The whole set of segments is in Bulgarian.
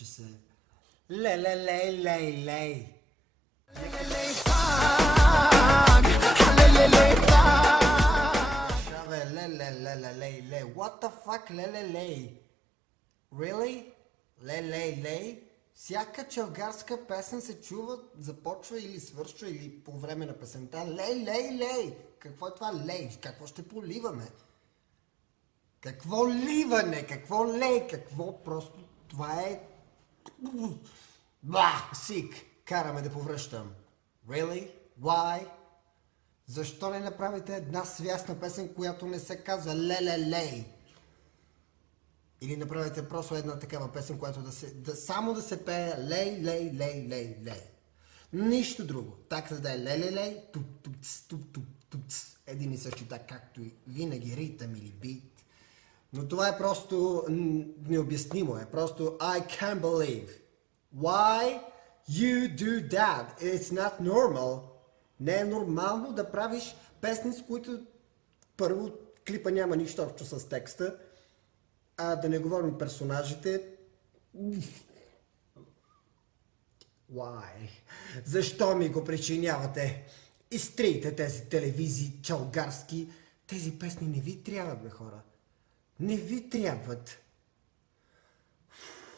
че се... Лей, лей, лей. Шаве, лей. What the fuck, лей. Really? Лей. Всяка чалгарска песен се чува, започва или свършва, или по време на песента. Лей. Какво е това лей? Какво ще поливаме? Какво ливане? Какво лей? Какво просто... Това е... Сик! Караме да повръщам. Really? Why? Защо не направите една свясна песен, която не се казва лей? Или направите просто една такава песен, която само да се пее лей. Нищо друго. Така да е лей, туп, един и същи так, както и винаги ритъм или бит. Но това е просто необяснимо. Е просто I can't believe. Why you do that? It's not normal. Не е нормално да правиш песни, с които първо клипа няма нищо общо с текста, а да не говорим персонажите. Why? Защо ми го причинявате? Изтрийте тези телевизии чалгарски. Тези песни не ви трябват, бе, хора. Не ви трябват.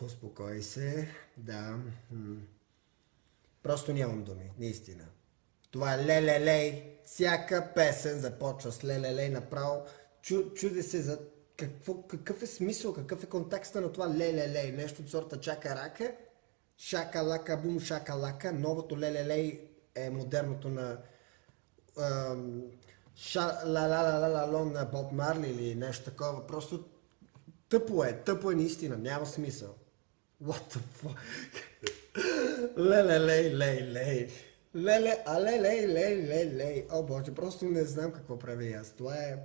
Успокой се. Да. Просто нямам думи. Наистина. Това е лей. Всяка песен започва с лей направо. Чуде се за какъв е смисъл, какъв е контекста на това лей. Нещо от сорта чака-рака. Шака-лака, бум, шака-лака. Новото лей е модерното на ла на Боб Марли или нещо такова. Просто тъпо е наистина. Няма смисъл. What the fuck? Лей. Лей. О, боже, просто не знам какво правя аз. Това е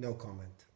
no comment.